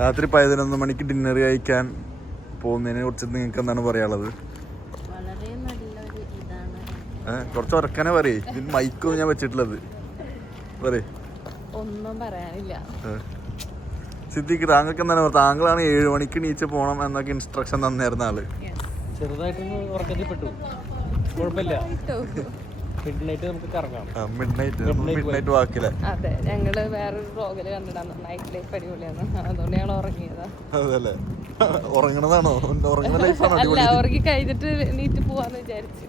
രാത്രി 11 മണിക്ക് ഡിന്നർ കഴിക്കാൻ പോകുന്നതിനെ കുറിച്ച് നിങ്ങൾക്ക് എന്താണ് പറയാനുള്ളത്? കുറച്ച് ഉറക്കാനേ പറയേ, ഇതിന് മൈക്കൊന്നും ഞാൻ വെച്ചിട്ടുള്ളത് പറയേ. ഒന്നും പറയാനില്ല. സിദ്ദിഖ്, താങ്കൾക്ക് എന്താണ്? താങ്കളാണ് 7 മണിക്ക് നീച്ച് പോകണം എന്നൊക്കെ ഇൻസ്ട്രക്ഷൻ തന്നായിരുന്ന ആള്. ചെറുതായിട്ടൊന്ന് ഉറക്കത്തിൽപ്പെട്ടു, കുഴപ്പമില്ല. മിഡ്നൈറ്റ് വാക്കില്ല. അതെ, ഞങ്ങള് വേറൊരു വ്ലോഗില് കണ്ടിട്ടാണ് നൈറ്റ് ലൈഫ് അടിപൊളിയാണ്, അതുകൊണ്ട് ഞങ്ങൾ ഉറങ്ങിയതാ. അതല്ലേ, ഉറങ്ങണതാണോ? അല്ല, ഉറങ്ങി കഴിഞ്ഞിട്ട് നീറ്റ് പോവാന്ന് വിചാരിച്ചു.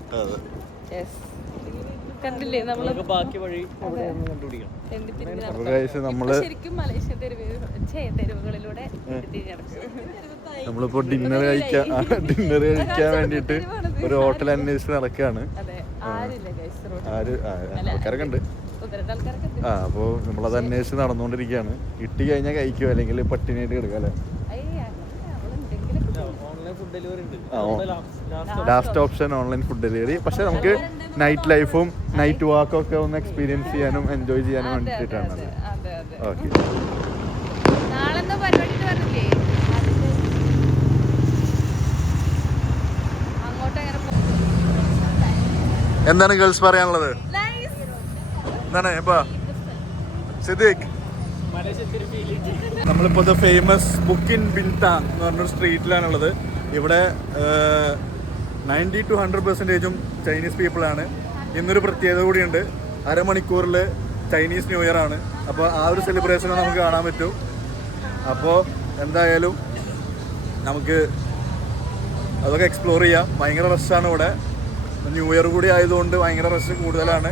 കണ്ടില്ലേ നമ്മള് ബാക്കി വഴി ശരിക്കും മലേഷ്യ തെരുവുകളിലൂടെ നമ്മളിപ്പോ ഡിന്നർ കഴിക്കാൻ വേണ്ടിട്ട് ഒരു ഹോട്ടൽ അന്വേഷിച്ച് നടക്കുകയാണ്. ആൾക്കാരൊക്കെ ഉണ്ട്. അപ്പൊ നമ്മളത് അന്വേഷിച്ച് നടന്നുകൊണ്ടിരിക്കുകയാണ്. കിട്ടി കഴിഞ്ഞാൽ കഴിക്കുമോ, അല്ലെങ്കിൽ പട്ടിണിയായിട്ട് കിടക്കാം അല്ലേ? Last option online food delivery. പക്ഷെ നമുക്ക് നൈറ്റ് ലൈഫും നൈറ്റ് വാക്കും ഒക്കെ ഒന്ന് എക്സ്പീരിയൻസ് ചെയ്യാനും എൻജോയ് ചെയ്യാനും വേണ്ടിയിട്ടാണ്. ഓക്കെ, എന്താണ് ഗേൾസ് പറയാനുള്ളത്? എന്താണ് ഇപ്പൊ സിദ്ദിഖ്? നമ്മളിപ്പോൾ ഫേമസ് ബുക്കിൻ ബിൻതാങ് എന്ന് പറഞ്ഞൊരു സ്ട്രീറ്റിലാണുള്ളത്. ഇവിടെ 90 to 100% ചൈനീസ് പീപ്പിളാണ്. ഇന്നൊരു പ്രത്യേകത കൂടിയുണ്ട്, അരമണിക്കൂറിൽ ചൈനീസ് ന്യൂ ഇയർ ആണ്. അപ്പോൾ ആ ഒരു സെലിബ്രേഷൻ നമുക്ക് കാണാൻ പറ്റും. അപ്പോൾ എന്തായാലും നമുക്ക് അതൊക്കെ എക്സ്പ്ലോർ ചെയ്യാം. ഭയങ്കര റഷാണ് ഇവിടെ, ന്യൂ ഇയർ കൂടി ആയതുകൊണ്ട് ഭയങ്കര റഷ് കൂടുതലാണ്.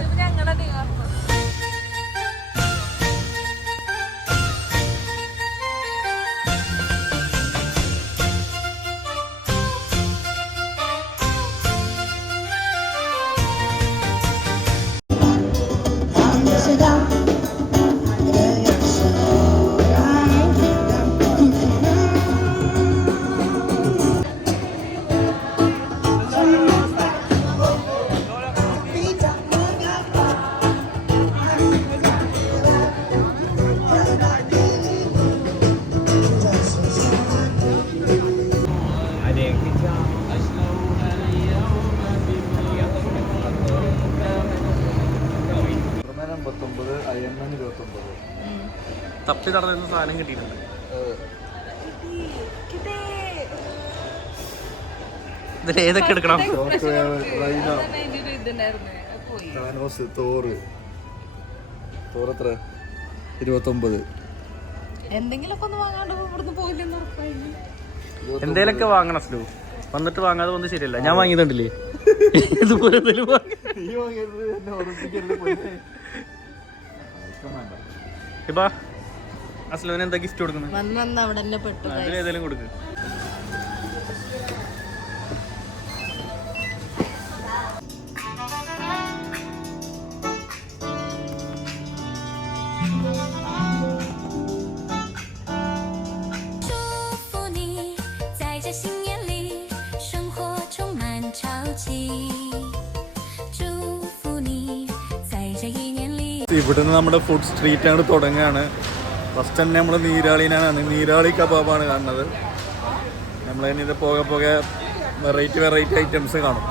തപ്പി നടന്ന സാധനം കിട്ടിയിട്ടുണ്ട്. ഇതിൽ ഏതൊക്കെ എടുക്കണം? തോറെത്ര? 29. എന്തേലൊക്കെ വാങ്ങണം സ്ലൂ. വന്നിട്ട് വാങ്ങാതെ വന്ന് ശരിയല്ല. ഞാൻ വാങ്ങിയതുണ്ടല്ലേ ഇതുപോലെ ഇപ്പൊ അസ്ലുവിന് എന്താ ഗിഫ്റ്റ് കൊടുക്കുന്നത്? അതിലേതെങ്കിലും കൊടുക്ക്. ഇവിടുന്ന് നമ്മുടെ ഫുഡ് സ്ട്രീറ്റ് ആണ് തുടങ്ങുകയാണ്. ഫസ്റ്റ് തന്നെ നമ്മൾ നീരാളി കബാബാണ് കാണുന്നത്. നമ്മളതിന് പോകെ പോകെ വെറൈറ്റി ഐറ്റംസ് കാണും.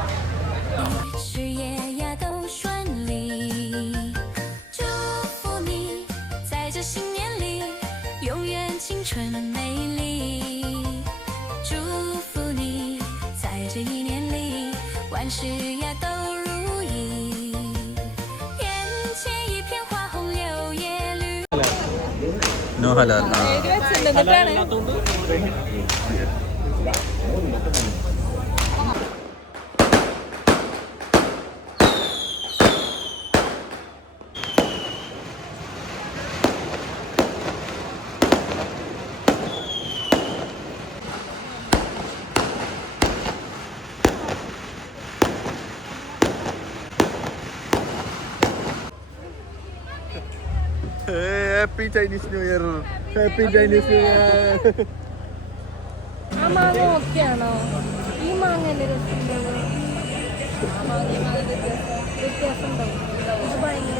No halal. Happy Chinese New Year. Happy Chinese New Year. ആ മാങ്ങ ഓക്കെയാണോ? ഈ മാങ്ങ വ്യത്യാസം ഉണ്ടാവും. ഇത് ഭയങ്കര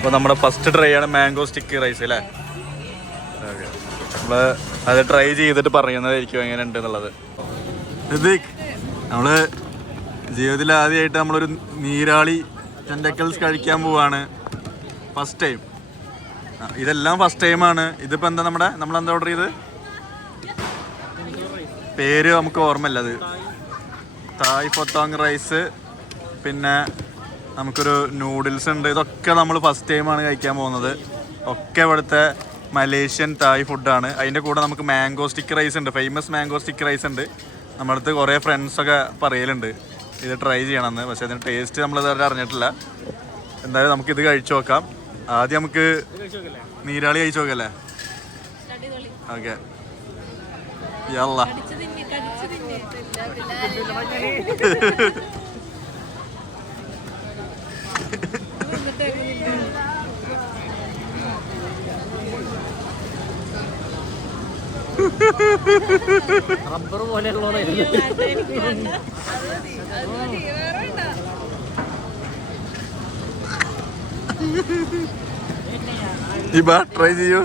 അപ്പോൾ നമ്മുടെ ഫസ്റ്റ് ട്രൈ ആണ് മാംഗോ സ്റ്റിക്കി റൈസ് അല്ലേ? ഓക്കെ, നമ്മൾ അത് ട്രൈ ചെയ്തിട്ട് പറയുന്നതായിരിക്കും എങ്ങനെ ഉണ്ട് എന്നുള്ളത്. നമ്മൾ ജീവിതത്തിൽ ആദ്യമായിട്ട് നമ്മളൊരു നീരാളി ടെൻഡക്കിൾസ് കഴിക്കാൻ പോവാണ്. First time. ഇതെല്ലാം ഫസ്റ്റ് ടൈമാണ്. ഇതിപ്പോൾ എന്താ നമ്മളെന്താ ഓർഡർ ചെയ്ത്? പേര് നമുക്ക് ഓർമ്മയില്ല. അത് തായ് ഫൊത്താങ് റൈസ്, പിന്നെ നമുക്കൊരു നൂഡിൽസ് ഉണ്ട്. ഇതൊക്കെ നമ്മൾ ഫസ്റ്റ് ടൈമാണ് കഴിക്കാൻ പോകുന്നത്. ഒക്കെ ഇവിടുത്തെ മലേഷ്യൻ തായ് ഫുഡാണ്. അതിൻ്റെ കൂടെ നമുക്ക് മാംഗോ സ്റ്റിക്ക് റൈസ് ഉണ്ട്, ഫേമസ് മാംഗോ സ്റ്റിക്ക് റൈസ് ഉണ്ട്. നമ്മുടെ അടുത്ത് കുറേ ഫ്രണ്ട്സൊക്കെ പറയലുണ്ട് ഇത് ട്രൈ ചെയ്യണമെന്ന്. പക്ഷേ അതിൻ്റെ ടേസ്റ്റ് നമ്മളിതുവരെ അറിഞ്ഞിട്ടില്ല. എന്തായാലും നമുക്കിത് കഴിച്ചു നോക്കാം. ആദ്യം നമുക്ക് നീരാളി കഴിച്ചു നോക്കല്ലേ? ഓക്കെ, യല്ലാ. റബ്ബർ പോലെയുള്ള ഇബ ട്രൈ ചെയ്യൂ.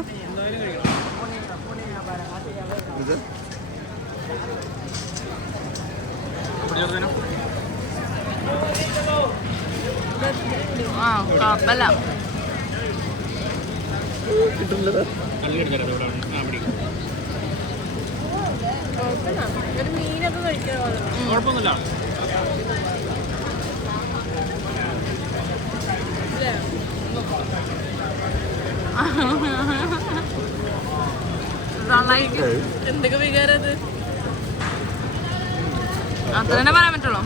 കുഴപ്പമൊന്നുമില്ല. എന്തൊക്കെ വികാരത് അത്ര തന്നെ പറയാൻ പറ്റുള്ളൂ.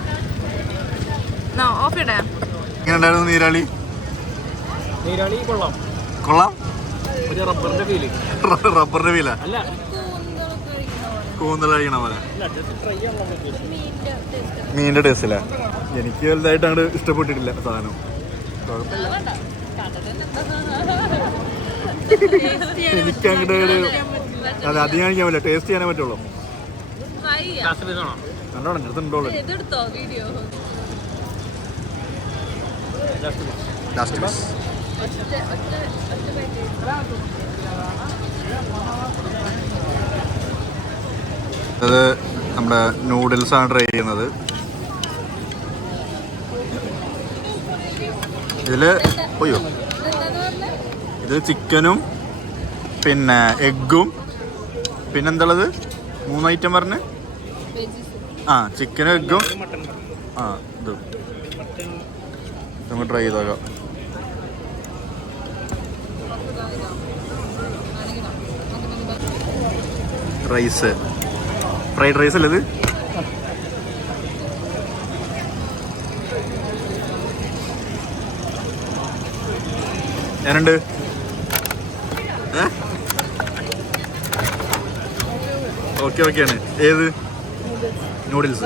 ഓക്കെ എങ്ങനെയുണ്ടായിരുന്നു നീരാളി? നീരാളി കൊള്ളാം. കൊള്ളാം. ഒരു റബ്ബറിന്റെ ഫീല്. റബ്ബറിന്റെ ഫീലാ? അല്ല, കൂന്തൽ കഴിക്കണ പോലെ. മീനിന്റെ ടേസ്റ്റില്ല. എനിക്ക് വലുതായിട്ട് അങ്ങോട്ട് ഇഷ്ടപ്പെട്ടിട്ടില്ല സാധനം. എനിക്ക് അങ്ങോട്ട് അത് അധികം കഴിക്കാൻ പറ്റില്ല. ടേസ്റ്റ് ചെയ്യാനേ പറ്റുള്ളൂ. കണ്ടോളൂ, എടുത്തുണ്ടോളൂ. അത് നമ്മുടെ നൂഡിൽസാണ് ട്രൈ ചെയ്യുന്നത്. ഇതില് ഇത് ചിക്കനും പിന്നെ എഗ്ഗും പിന്നെന്തുള്ളത് 3 ഐറ്റം പറഞ്ഞ്. ചിക്കനും എഗ്ഗും ഇത് നമുക്ക് ട്രൈ ചെയ്തോക്കാം. റൈസ്, ഫ്രൈഡ് റൈസ് അല്ലേ ഇത്? ഞാനുണ്ട്. ഓക്കെയാണ്. ഏത് നൂഡിൽസ്?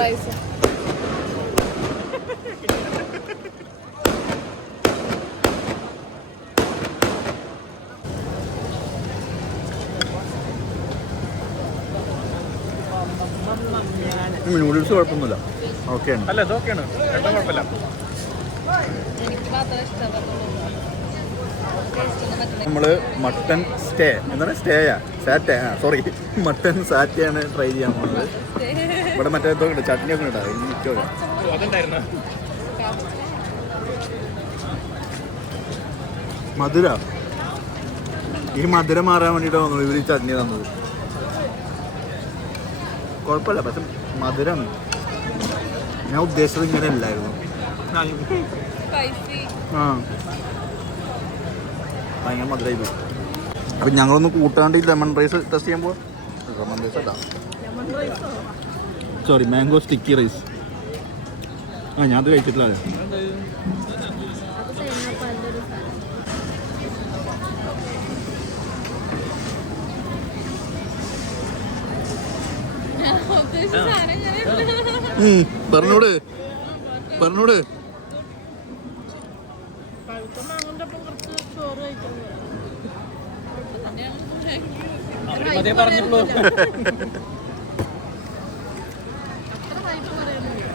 നൂഡിൽസ് കുഴപ്പമൊന്നുമില്ല. ഓക്കെയാണ്. അല്ല ഇതൊക്കെയാണ്, രണ്ടും കുഴപ്പമില്ല. നമ്മൾ മട്ടൻ മട്ടൻ സാറ്റയാണ് ട്രൈ ചെയ്യാൻ പോകുന്നത്. ഇവിടെ മറ്റേ ഇതൊക്കെ ഉണ്ട്, ചട്നിയൊക്കെ ഉണ്ടാവും. മധുര, ഈ മധുരം മാറാൻ വേണ്ടിയിട്ട് തോന്നുന്നു ഇവർ ഈ ചട്നി തന്നത്. കുഴപ്പമില്ല, പക്ഷെ മധുരമാണ്. ഞാൻ ഉദ്ദേശിച്ചത് ഇങ്ങനെ അല്ലായിരുന്നു. ഭയങ്കര മധുരമായി പോയി. അപ്പം ഞങ്ങളൊന്ന് കൂട്ടാണ്ട് ഈ ലെമൺ റൈസ് ടെസ്റ്റ് ചെയ്യാൻ പോവാം. ലെമൺ റൈസ് അല്ല, സോറി, മാംഗോ സ്റ്റിക്കി റൈസ്. ഞാൻ അത് കഴിച്ചിട്ടില്ല. പറഞ്ഞോട്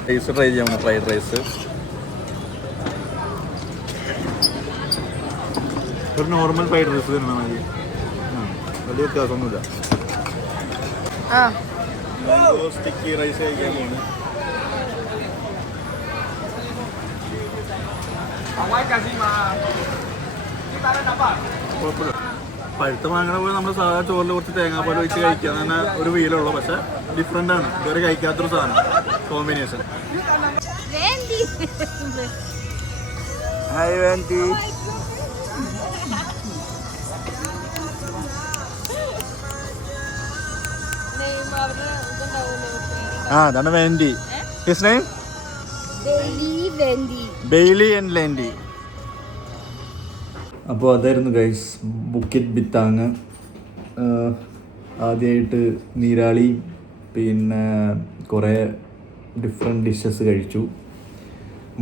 റൈസ് ട്രൈ ചെയ്യാം. ഫ്രൈഡ് റൈസ് ഒരു നോർമൽ ഫ്രൈഡ് റൈസ് തന്നെ മതി. വലിയ വ്യത്യാസമൊന്നുമില്ല. ആ സ്റ്റിക്കി റൈസ് കഴിക്കാൻ പോകുന്നു. കുഴപ്പമില്ല. പഴുത്ത മാങ്ങ പോലെ നമ്മൾ സാധാ ചോറിൽ കുറച്ച് തേങ്ങാപ്പാൽ ഒഴിച്ച് കഴിക്കാൻ തന്നെ ഒരു വീലുള്ളൂ. പക്ഷെ ഡിഫറെൻ്റ് ആണ്, ഇതുവരെ കഴിക്കാത്തൊരു സാധനം കോമ്പിനേഷൻ. ഹായ് വേണ്ടി. ആ അതാണ് വേണ്ടി. His name Bailey and Lendy. അപ്പോൾ അതായിരുന്നു ഗൈസ് ബുക്കിറ്റ് ബിത്താങ്. ആദ്യമായിട്ട് നീരാളി പിന്നെ കുറേ ഡിഫറെൻറ്റ് ഡിഷസ് കഴിച്ചു.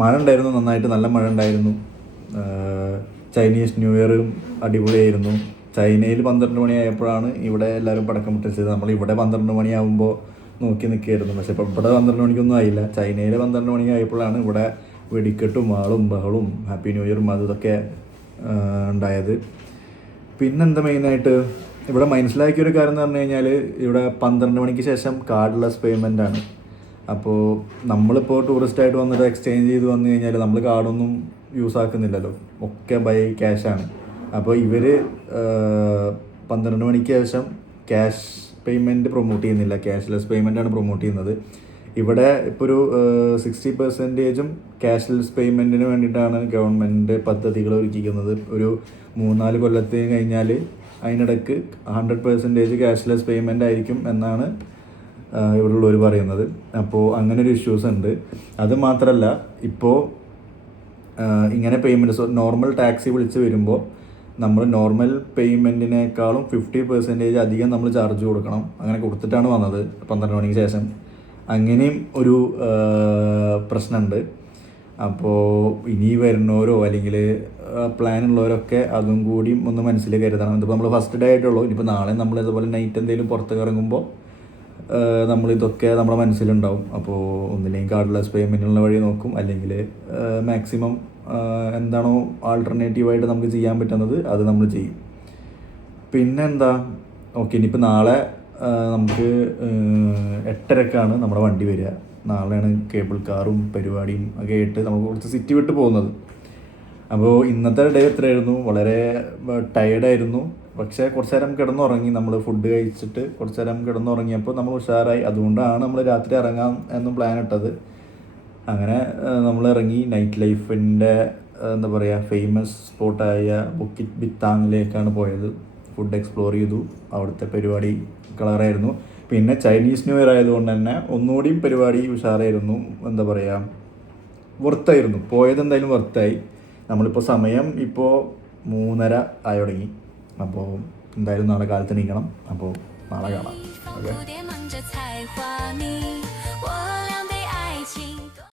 മഴ ഉണ്ടായിരുന്നു, നന്നായിട്ട് നല്ല മഴ ഉണ്ടായിരുന്നു. ചൈനീസ് ന്യൂ ഇയറും അടിപൊളിയായിരുന്നു. ചൈനയിൽ 12 മണിയായപ്പോഴാണ് ഇവിടെ എല്ലാവരും പടക്കം പൊട്ടിച്ചത്. നമ്മളിവിടെ 12 മണിയാകുമ്പോൾ നോക്കി നിൽക്കുകയായിരുന്നു. പക്ഷേ ഇപ്പോൾ ഇവിടെ 12 മണിക്കൊന്നും ആയില്ല. ചൈനയിൽ 12 മണിയായപ്പോഴാണ് ഇവിടെ വെടിക്കെട്ടും ആളും ബഹളും ഹാപ്പി ന്യൂ ഇയറും അതൊക്കെ ഉണ്ടായത്. പിന്നെന്താ മെയിനായിട്ട് ഇവിടെ മനസ്സിലാക്കിയൊരു കാര്യം എന്ന് പറഞ്ഞു കഴിഞ്ഞാൽ ഇവിടെ 12 മണിക്ക് ശേഷം കാർഡ്ലെസ് പേയ്മെൻ്റ് ആണ്. അപ്പോൾ നമ്മളിപ്പോൾ ടൂറിസ്റ്റായിട്ട് വന്നിട്ട് എക്സ്ചേഞ്ച് ചെയ്ത് വന്നു കഴിഞ്ഞാൽ നമ്മൾ കാർഡൊന്നും യൂസ് ആക്കുന്നില്ലല്ലോ, ഒക്കെ ബൈ ക്യാഷാണ്. അപ്പോൾ ഇവർ 12 മണിക്ക് ശേഷം ക്യാഷ് പേയ്മെൻറ്റ് പ്രൊമോട്ട് ചെയ്യുന്നില്ല, ക്യാഷ്ലെസ് പേയ്മെൻറ്റാണ് പ്രൊമോട്ട് ചെയ്യുന്നത്. ഇവിടെ ഇപ്പോൾ ഒരു 60% ക്യാഷ്ലെസ് പേയ്മെൻറ്റിന് വേണ്ടിയിട്ടാണ് ഗവൺമെൻറ് പദ്ധതികൾ ഒരുക്കിക്കുന്നത്. ഒരു 3-4 കൊല്ലത്തിന് കഴിഞ്ഞാൽ അതിനിടയ്ക്ക് 100% ക്യാഷ്ലെസ് പേയ്മെൻ്റ് ആയിരിക്കും എന്നാണ് ഇവിടെയുള്ളവർ പറയുന്നത്. അപ്പോൾ അങ്ങനെ ഒരു ഇഷ്യൂസ് ഉണ്ട്. അത് മാത്രമല്ല, ഇപ്പോൾ ഇങ്ങനെ പേയ്മെൻറ്റ് നോർമൽ ടാക്സി വിളിച്ച് വരുമ്പോൾ നമ്മൾ നോർമൽ പേയ്മെൻറ്റിനേക്കാളും 50% അധികം നമ്മൾ ചാർജ് കൊടുക്കണം. അങ്ങനെ കൊടുത്തിട്ടാണ് വന്നത് 12 മണിക്ക് ശേഷം. അങ്ങനെയും ഒരു പ്രശ്നമുണ്ട്. അപ്പോൾ ഇനി വരുന്നവരോ അല്ലെങ്കിൽ പ്ലാനുള്ളവരൊക്കെ അതും കൂടി ഒന്ന് മനസ്സിൽ കരുതണം. ഇതിപ്പോൾ നമ്മൾ ഫസ്റ്റ് ഡേ ആയിട്ടുള്ളൂ. ഇനിയിപ്പോൾ നാളെ നമ്മൾ ഇതുപോലെ നൈറ്റ് എന്തെങ്കിലും പുറത്തേക്ക് ഇറങ്ങുമ്പോൾ നമ്മളിതൊക്കെ നമ്മുടെ മനസ്സിലുണ്ടാവും. അപ്പോൾ ഒന്നില്ലെങ്കിൽ കാർഡ്ലെസ് പേയ്മെൻറ്റിനുള്ള വഴി നോക്കും, അല്ലെങ്കിൽ മാക്സിമം എന്താണോ ആൾട്ടർനേറ്റീവായിട്ട് നമുക്ക് ചെയ്യാൻ പറ്റുന്നത് അത് നമ്മൾ ചെയ്യും. പിന്നെന്താ, ഓക്കെ ഇനിയിപ്പോൾ നാളെ നമുക്ക് 8:30ക്കാണ് നമ്മുടെ വണ്ടി വരിക. നാളെയാണ് കേബിൾ കാറും പരിപാടിയും ഒക്കെ ആയിട്ട് നമുക്ക് കുറച്ച് സിറ്റി വിട്ട് പോകുന്നത്. അപ്പോൾ ഇന്നത്തെ ഡേ എത്രയായിരുന്നു, വളരെ ടയേർഡായിരുന്നു. പക്ഷേ കുറച്ച് നേരം കിടന്നുറങ്ങി. നമ്മൾ ഫുഡ് കഴിച്ചിട്ട് കുറച്ച് നേരം കിടന്നുറങ്ങിയപ്പോൾ നമ്മൾ ഉഷാറായി. അതുകൊണ്ടാണ് നമ്മൾ രാത്രി ഇറങ്ങാം എന്നും പ്ലാൻ ഇട്ടത്. അങ്ങനെ നമ്മൾ ഇറങ്ങി. നൈറ്റ് ലൈഫിൻ്റെ എന്താ പറയുക ഫേമസ് സ്പോട്ടായ ബുക്കിറ്റ് ബിത്താങ്ങിലേക്കാണ് പോയത്. ഫുഡ് എക്സ്പ്ലോർ ചെയ്തു. അവിടുത്തെ പരിപാടി കളറായിരുന്നു. പിന്നെ ചൈനീസ് ന്യൂ ഇയർ ആയതുകൊണ്ട് തന്നെ ഒന്നുകൂടിയും പരിപാടി ഉഷാറായിരുന്നു. എന്താ പറയുക, വർത്തായിരുന്നു. പോയത് എന്തായാലും വർത്തായി. നമ്മളിപ്പോൾ സമയം ഇപ്പോൾ 3:30 ആയി തുടങ്ങി. അപ്പോൾ എന്തായാലും നാളെ കാലത്ത് എണീക്കണം. അപ്പോൾ നാളെ കാണാം. ഓക്കെ.